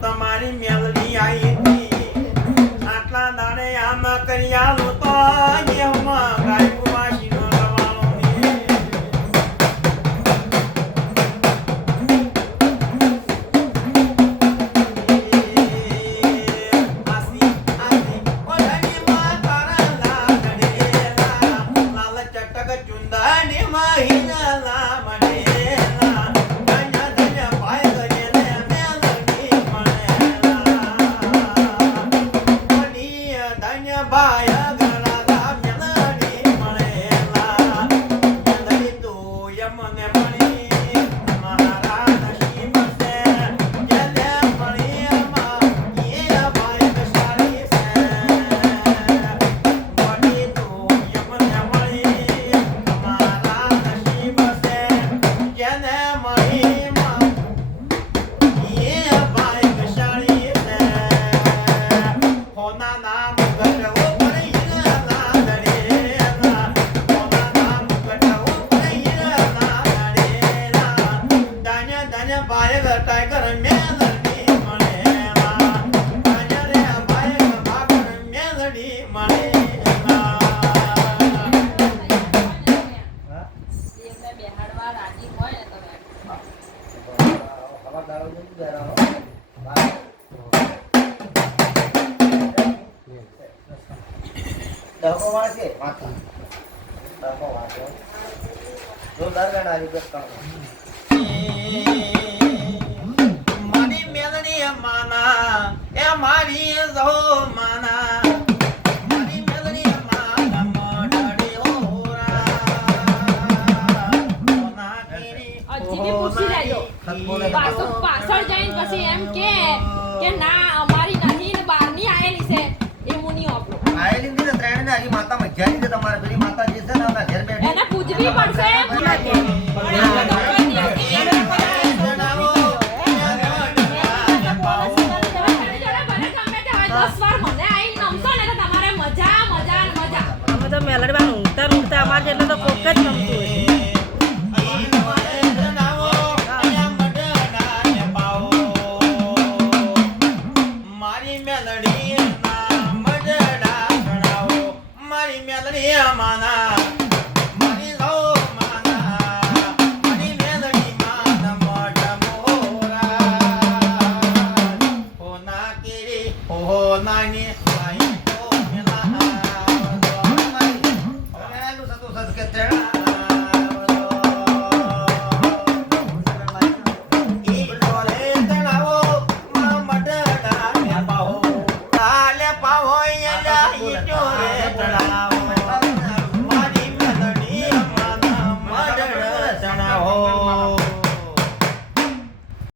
તમારી મેલડી આવી હતી આટલા દાડે આમ કરી આલો તો દેહમાં ગાય વાસીનો ગવાળો આસી આસી ઓઢણી માં તારા લાગડેલા લાલ ચટક ચુંદાની મહિના મારી મેલડી માના એ મારી જો માના મારી મેલડી માના મોડડી હોરા કોના કેરી અજીને પૂછી લેજો પાછળ જઈને પછી એમ કે ના અમારી નહીં ને બહારની આયેલી છે એ મુની આપલો આયેલી ને ત્રણ ને આજી માતા મજાની છે તમારે પેલી માતા જે છે ને આપણા ઘર બેઠી એને પૂજવી પડશે મેલડીમાં ઊંઘતા અમારે જેટલે તો કોક જ ગમતું મારી મેલડી મારી મેલડી માના મારી લો માના મારી મેલડી માના મોઢા મોરા હો ના કેરી હો નાની આઈ તો મેલા પાવો